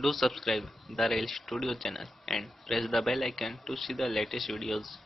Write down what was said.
Do subscribe the RailStudio channel and press the bell icon to see the latest videos.